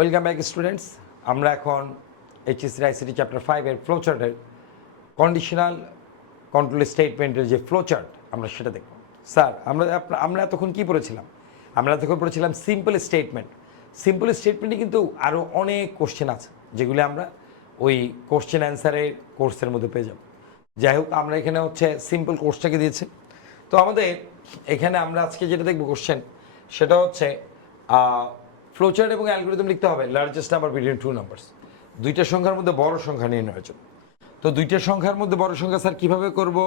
Welcome back students. আমরা এখন HSC ICT chapter 5 এর ফ্লোচার্টের কন্ডিশনাল কন্ট্রোল স্টেটমেন্টের যে ফ্লোচার্ট আমরা সেটা দেখব। স্যার আমরা এতক্ষণ কি পড়েছিলাম? আমরা এতক্ষণ পড়েছিলাম সিম্পল স্টেটমেন্ট। সিম্পল স্টেটমেন্টে কিন্তু আরও অনেক কোশ্চেন আছে যেগুলি আমরা ওই কোশ্চেন অ্যান্সারের কোর্সের মধ্যে পেয়ে যাব। যাই হোক, আমরা এখানে হচ্ছে সিম্পল কোর্সটাকে দিয়েছি। তো আমাদের এখানে আমরা আজকে যেটা দেখব কোশ্চেন সেটা হচ্ছে ফ্লোচার্ট এবং অ্যালগরিদম লিখতে হবে largest number between two numbers, দুইটা সংখ্যার মধ্যে বড় সংখ্যা নির্ণয়ের জন্য। তো দুইটা সংখ্যার মধ্যে বড় সংখ্যা স্যার কীভাবে করব?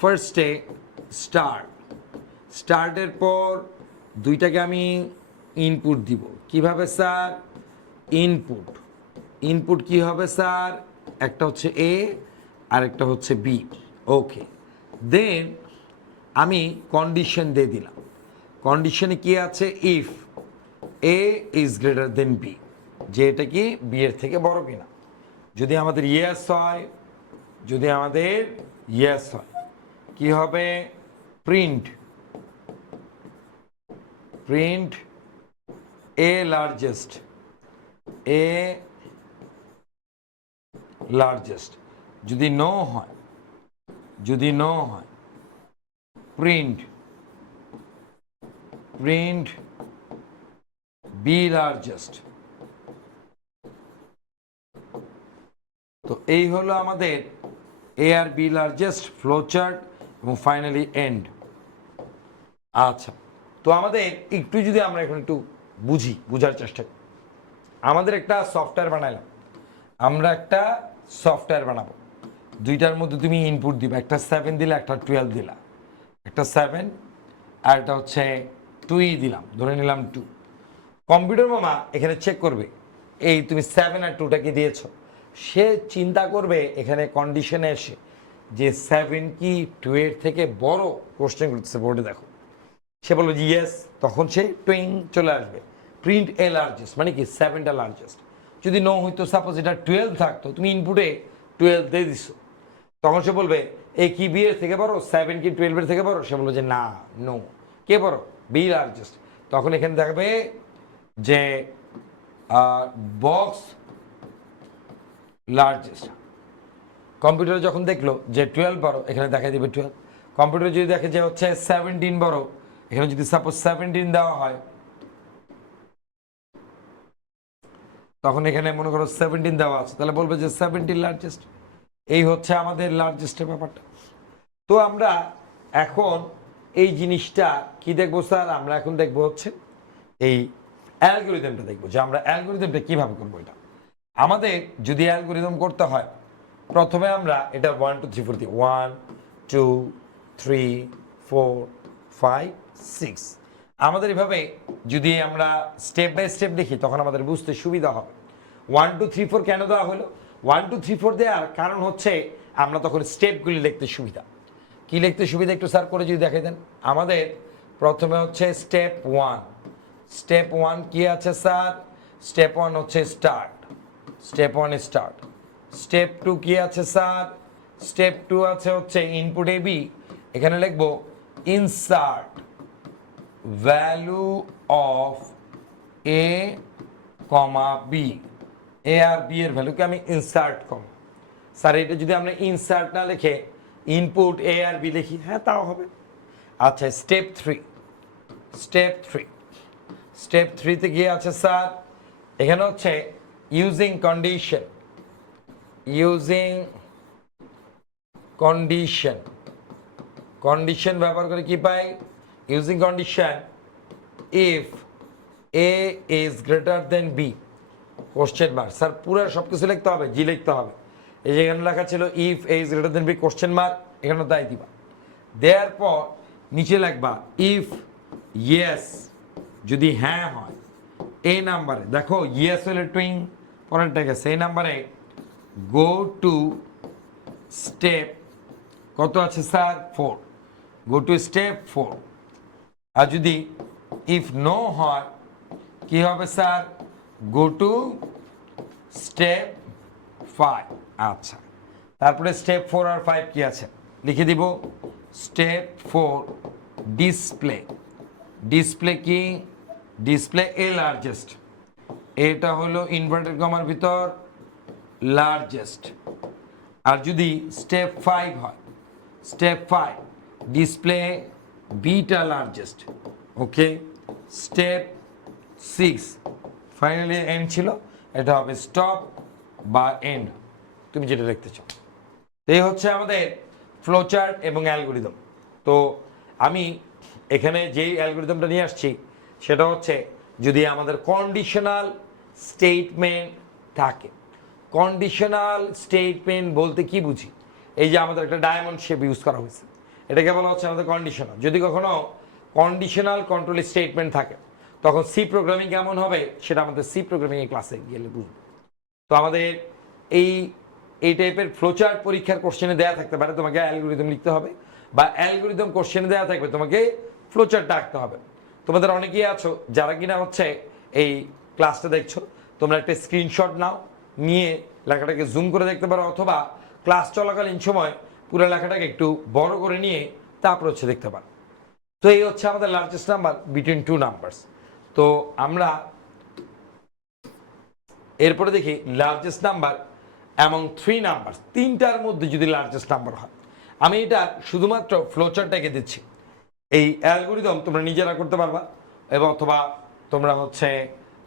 ফার্স্টে স্টার্টের পর দুইটাকে আমি ইনপুট দিব। কিভাবে স্যার? ইনপুট কি হবে স্যার? একটা হচ্ছে এ আর একটা হচ্ছে বি। ওকে, দেন আমি কন্ডিশন দিয়ে দিলাম। কন্ডিশনে কি আছে? If A is greater than B, যে এটা কি বি এর থেকে বড় কিনা। যদি আমাদের ইয়েস হয়, কি হবে? প্রিন্ট এ লার্জেস্ট, যদি নো হয় প্রিন্ট বি লার্জেস্ট। তো এই হলো আমাদের এ আর বি লার্জেস্ট ফ্লোচার্ট এবং ফাইনালি এন্ড। আচ্ছা, তো আমাদের একটু যদি আমরা এখন একটু বুঝার চেষ্টা করি। আমাদের একটা সফটওয়্যার বানাবো। দুইটার মধ্যে তুমি ইনপুট দিবা, একটা 7 দিলা, একটা 12 দিলা। একটা 7 আর একটা হচ্ছে 2 দিলাম, ধরে নিলাম 2। কম্পিউটার মামা এখানে চেক করবে এই তুমি 7 আর 2টাকে দিয়েছ। সে চিন্তা করবে এখানে কন্ডিশনে এসে যে 7 কি 2 এর থেকে বড়? কোশ্চেন করতেছে বোর্ডে, দেখো। সে বললো যে ইয়েস, তখন সে টুইং চলে আসবে। প্রিন্ট এ লার্জেস্ট মানে কি 7টা লার্জেস্ট। যদি নো হইতো, সাপোজ এটা 12 থাকতো, তুমি ইনপুটে 12 দিয়ে দিছো, তখন সে বলবে এ কি বি এর থেকে বড়? 7 কি 12 এর থেকে বড়? সে বললো যে না, নো। কে বড়? B largest. তখন এখানে দেখবে যে বক্স লার্জেস্ট। কম্পিউটার যখন দেখলো যে 12 বড়, এখানে দেখাই দিবে 12। কম্পিউটার যদি দেখে যে হচ্ছে 17 বড়, এখানে যদি সাপোজ 17 দেওয়া হয়, তখন এখানে মনে করো 17 দেওয়া আছে, তাহলে বলবে যে 17 লার্জেস্ট। এই হচ্ছে আমাদের লার্জেস্টের ব্যাপারটা। তো আমরা এখন এই জিনিসটা কি দেখবো স্যার? আমরা এখন দেখবো হচ্ছে এই অ্যালগরিদমটা দেখবো, যে আমরা অ্যালগরিদমটা কিভাবে করবো। এটা আমাদের যদি অ্যালগরিদম করতে হয়, প্রথমে আমরা এটা 1 2 3 4 দিই। 1 2 3 4 5 6। আমাদের এভাবে যদি আমরা স্টেপ বাই স্টেপ দেখি, তখন আমাদের বুঝতে সুবিধা হবে। 1 2 3 4 কেন দেওয়া হলো? 1 2 3 4 দেওয়ার কারণ হচ্ছে আমরা তখন স্টেপগুলি লিখতে সুবিধা। কি লিখতে সুবিধা একটু স্যার করে যদি দেখাই দেন। আমাদের প্রথমে হচ্ছে স্টেপ 1 কি আছে স্যার? স্টেপ 1 হচ্ছে স্টার্ট। স্টেপ 2 কি আছে স্যার? স্টেপ 2 আছে হচ্ছে ইনপুট এ বি। এখানে লিখবো insert value of A comma B. A আর বি এর ভ্যালুকে আমি ইনসার্ট করব। স্যার এটা যদি আমরা ইনসার্ট না লিখে ইনপুট এ আর বি লিখি, হ্যাঁ তাও হবে। আচ্ছা, স্টেপ 3 তে গিয়ে আছে স্যার, এখানে হচ্ছে ইউজিং কন্ডিশন ব্যবহার করে কি পাই? Using condition if A is greater than B question mark. Sir পুরো সব কিছু লিখতে হবে, জি লিখতে হবে। এই যে এখানে লেখা ছিল if A is greater than B question mark, এখানে তাই দিবা। দেওয়ার পর নিচে লিখবা ইফ ইয়েস, যদি হ্যাঁ হয় এই নাম্বারে, দেখো ইয়েস হলে টুইং, পরেরটা গেছে এই নাম্বারে গো টু স্টেপ কত আছে স্যার? 4। Go to step 4। আর যদি ইফ নো হয় কি হবে স্যার? Go to step 5। আচ্ছা, তারপরে স্টেপ 4 আর 5 কি আছে লিখে দিব। স্টেপ 4 ডিসপ্লে কি? ডিসপ্লে এ লার্জেস্ট। এটা হলো ইনভার্টেড কমার ভিতর লার্জেস্ট। আর যদি স্টেপ 5 হয়, স্টেপ 5 ডিসপ্লে বিটা largest. Okay, step 6 finally end ছিল, এটা হবে স্টপ বা এন্ড, তুমি যেটা লিখতে চাও। এই হচ্ছে আমাদের ফ্লোচার্ট এবং অ্যালগোরিদম। তো আমি এখানে যেই অ্যালগোরিদমটা নিয়ে আসছি সেটা হচ্ছে যদি আমাদের কন্ডিশনাল স্টেটমেন্ট থাকে। কন্ডিশনাল স্টেটমেন্ট বলতে কি বুঝি? এই যে আমাদের একটা ডায়মন্ড শেপ ইউজ করা হয়েছে, এটাকে বলা হচ্ছে আমাদের কন্ডিশনাল। যদি কখনো কন্ডিশনাল কন্ট্রোল স্টেটমেন্ট থাকে তখন সি প্রোগ্রামিং কেমন হবে সেটা আমাদের সি প্রোগ্রামিং এর ক্লাসে গেলে বুঝবো। তো আমাদের এই টাইপের ফ্লোচার্ট পরীক্ষার কোশ্চেনে দেওয়া থাকতে পারে, তোমাকে অ্যালগোরিদম লিখতে হবে, বা অ্যালগোরিদম কোশ্চেনে দেওয়া থাকবে তোমাকে ফ্লোচার্টটা আঁকতে হবে। তোমাদের অনেকেই আছো যারা কিনা হচ্ছে এই ক্লাসটা দেখছো, তোমরা একটা স্ক্রিনশট নাও, নিয়ে লেখাটাকে জুম করে দেখতে পারো, অথবা ক্লাস চলাকালীন সময় পুরো লেখাটাকে একটু বড় করে নিয়ে তারপর হচ্ছে দেখতে পারো। তো এই হচ্ছে আমাদের largest number between two numbers. তো আমরা এরপরে দেখি largest number among three number, তিনটার মধ্যে যদি লার্জেস্ট নাম্বার হয়। আমি এটা শুধুমাত্র ফ্লোচার্টটাকে দিচ্ছি, এই অ্যালগোরিদম তোমরা নিজেরা করতে পারবা, এবং অথবা তোমরা হচ্ছে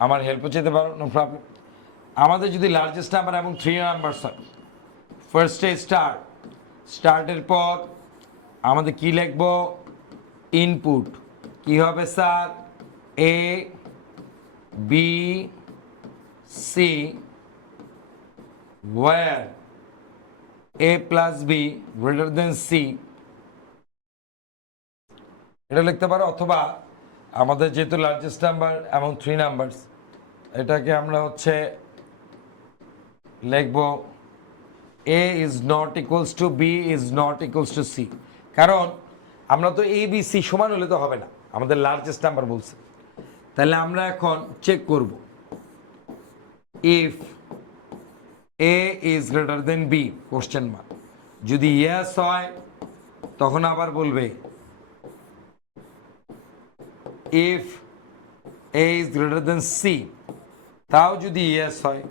আমার হেল্পও চেতে পারো, নো প্রবলেম। আমাদের যদি লার্জেস্ট নাম্বার এবং থ্রি নাম্বারস হয়, ফার্স্টে স্টার্টের পর আমাদের কি লিখবো? ইনপুট কি হবে sir? A B C where a plus b greater than c, এটা লিখতে পারো। অথবা আমাদের যেহেতু লার্জেস্ট নাম্বার এবং থ্রি নাম্বারস, এটাকে আমরা হচ্ছে লিখব a is not equals to b is not equals to c, কারণ আমরা তো a b c সমান হলে তো হবে না, আমাদের লার্জেস্ট নাম্বার বলছে। তাহলে আমরা এখন চেক করব if a is greater than b question mark. যদি yes হয় তখন আবার বলবে if a is greater than c, তাও যদি yes হয়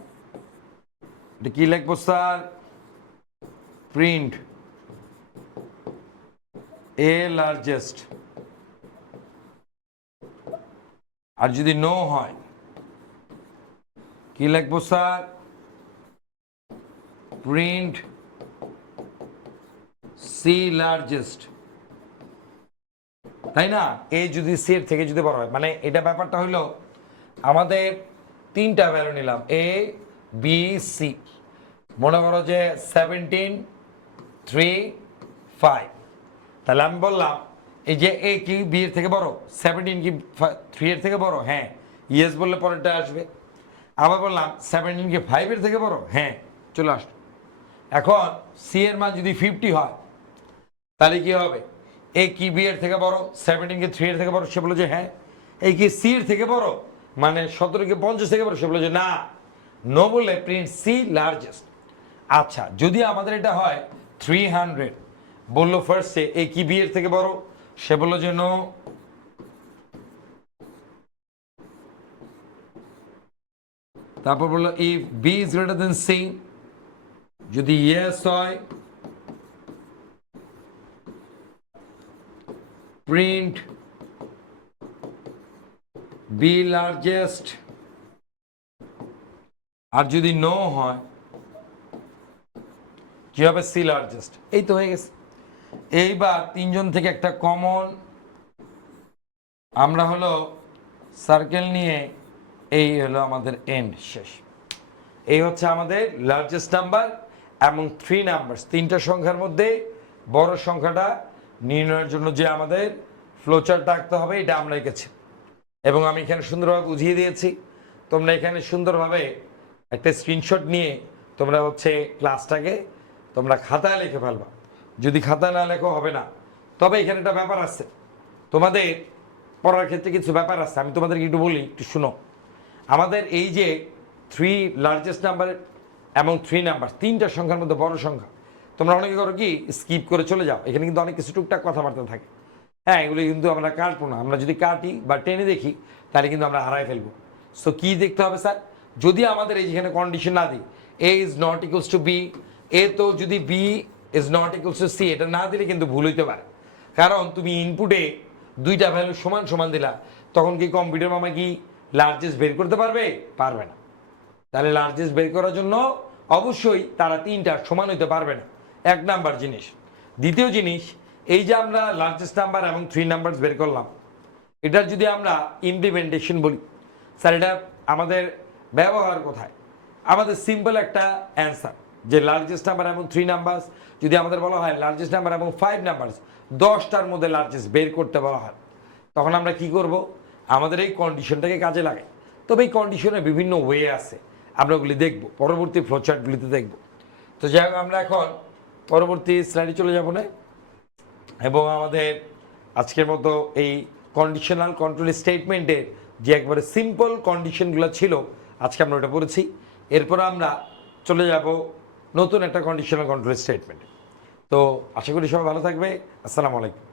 এটা কি লিখবো স্যার? Print a largest। আর যদি no হয় কি লিখবো স্যার? Print C largest. তাই না? এ যদি সি এর থেকে যদি বড় হয়, মানে এটা ব্যাপারটা হলো আমাদের তিনটা ভ্যালু নিলাম, এ বি সি। মনে করো যে 17 3 5, তাহলে আমি বললাম এই যে এ কি বি এর থেকে বড়, 17 কি 3 এর থেকে বড়? হ্যাঁ, ইয়েস বললে পরেরটা আসবে। আবার বললাম 17 কি 5 এর থেকে বড়? হ্যাঁ, চলে আসলো। এখন সি এর মান যদি 50 হয় তাহলে কি হবে? এ কি বি এর থেকে বড়, 17 কি 3 এর থেকে বড়? সে বলে যে হ্যাঁ। এই কি সি এর থেকে বড়, মানে 17 কি 50 থেকে বড়? সে বলে যে না। নো বললে প্রিন্ট সি লার্জেস্ট। আচ্ছা, যদি আমাদের এটা হয় 300, বললো ফার্স্টে এ কি বি এর থেকে বড়? সে বললো যে নো। তারপর বললো if B is greater than C, যদি ইয়েস হয় প্রিন্ট বি লার্জেস্ট, আর যদি নো হয় কি হবে? C largest. এই তো হয়ে গেছে। এইবার তিনজন থেকে একটা কমন আমরা হলো সার্কেল নিয়ে, এই হলো আমাদের এন্ড, শেষ। এই হচ্ছে আমাদের লার্জেস্ট নাম্বার এবং থ্রি নাম্বারস, তিনটা সংখ্যার মধ্যে বড় সংখ্যাটা নির্ণয়ের জন্য যে আমাদের ফ্লোচার্টটা আঁকতে হবে, এটা আমরা এঁকেছি এবং আমি এখানে সুন্দরভাবে বুঝিয়ে দিয়েছি। তোমরা এখানে সুন্দরভাবে একটা স্ক্রিনশট নিয়ে তোমরা হচ্ছে ক্লাসটাকে তোমরা খাতায় লিখে ফেলবা। যদি খাতায় না লেখো হবে না। তবে এখানে একটা ব্যাপার আছে, তোমাদের পড়ার ক্ষেত্রে কিছু ব্যাপার আছে, আমি তোমাদেরকে একটু বলি, একটু শুনো। আমাদের এই যে থ্রি লার্জেস্ট নাম্বার এবং থ্রি নাম্বার, তিনটা সংখ্যার মধ্যে বড় সংখ্যা, তোমরা অনেকে করো কি স্কিপ করে চলে যাও। এখানে কিন্তু অনেক কিছু টুকটাক কথাবার্তা থাকে। হ্যাঁ, এগুলো কিন্তু আমরা কাটবো না। আমরা যদি কাটি বা টেনে দেখি তাহলে কিন্তু আমরা হারাই ফেলবো। সো কি দেখতে হবে স্যার? যদি আমাদের এই যেখানে কন্ডিশন না দিই A is not equals to B, A তো যদি B is not equals to C এটা না দিলে কিন্তু ভুল হইতে পারে, কারণ তুমি ইনপুটে দুইটা ভ্যালু সমান সমান দিলা, তখন কি কম্পিউটার মামা কি লার্জেস্ট বের করতে পারবে? পারবে না। তাহলে লার্জেস্ট বের করার জন্য অবশ্যই তারা তিনটা সমান হইতে পারবে না, এক নাম্বার জিনিস। দ্বিতীয় জিনিস, এই যে আমরা লার্জেস্ট নাম্বার এবং 3 নাম্বার বের করলাম, এটার যদি আমরা ইমপ্লিমেন্টেশন বলি, স্যার এটা আমাদের ব্যবহার কোথায়? আমাদের সিম্পল একটা অ্যান্সার যে লার্জেস্ট নাম্বার এবং 3 নাম্বার যদি আমাদের বলা হয় লার্জেস্ট নাম্বার এবং 5 নাম্বার 10টার মধ্যে লার্জেস্ট বের করতে বলা হয়, তখন আমরা কি করব? আমাদের এই কন্ডিশনটাকে কাজে লাগাই। তবে এই কন্ডিশনের বিভিন্ন ওয়ে আছে, আমরা ওগুলি দেখব পরবর্তী ফ্লোচার্টগুলিতে দেখব। তো যাই হোক, আমরা এখন পরবর্তী স্লাইডে চলে যাব না, এবং আমাদের আজকের মতো এই কন্ডিশনাল কন্ট্রোল স্টেটমেন্টের যে একবারে সিম্পল কন্ডিশনগুলো ছিল আজকে আমরা ওটা পড়েছি। এরপর আমরা চলে যাব নতুন একটা কন্ডিশনাল কন্ট্রোল স্টেটমেন্টে। তো আশা করি সবাই ভালো থাকবে। আসসালামু আলাইকুম।